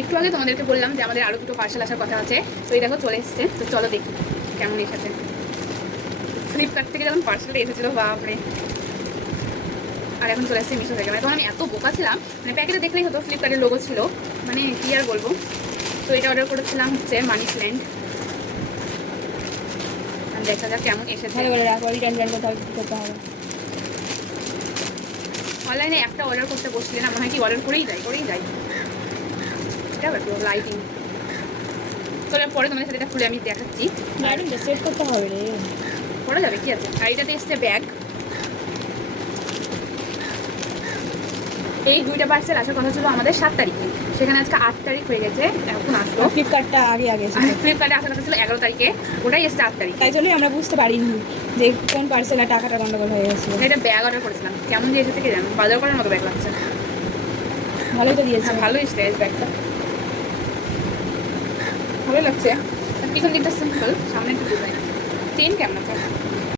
একটু আগে তোমাদেরকে বললাম যে আমাদের আরও দুটো পার্সেল আসার কথা আছে, তো এই দেখো চলে এসছে। তো চলো দেখি কেমন এসেছে। ফ্লিপকার্ট থেকে যখন পার্সেলটা এসেছিলো বাপরে, আর এখন চলে এসেছে মিশো থেকে। মানে তখন আমি এত বোকা ছিলাম, মানে প্যাকেটে দেখলেই হতো ফ্লিপকার্টের লোগো ছিল, মানে কী আর বলবো। তো এটা অর্ডার করেছিলাম হচ্ছে মানি প্ল্যান্ট। দেখা যাক কেমন এসেছে। অনলাইনে একটা অর্ডার করতে বসলে না মনে হয় কি অর্ডার করেই যাই। এটা আবার লাইটিং। চলে পরে তোমাদের সাথে এটা খুলে আমি দেখাচ্ছি। সেট করতে হবে রে, করা যাবে, কি আছে। আর এটাতে এসছে ব্যাগ। এই দুইটা পার্সেল আসার কথা ছিল আমাদের 7 তারিখে, সেখানে আজকে 8 তারিখ হয়ে গেছে, এখন আসলো। ফ্লিপকার্টটা আগে ফ্লিপকার্টে আসার কথা ছিল 11 তারিখে, ওটাই এসছে 8 তারিখ। তাই জন্যই আমরা বুঝতে পারিনি যে কোন পার্সেল আর টাকাটা গন্ডগোল হয়ে গেছে। এটা ব্যাগ অর্ডার করেছিলাম, কেমন যে এসেছে কে জানো, বাজার করার মতো ব্যাগ লাগছে। ভালোই তো দিয়েছে, ভালোই স্টাইল ব্যাগটা, ভালোই লাগছে। পিছন দিকটা সিম্পল, সামনে একটু ডিজাইন। চেন কেমন আছে?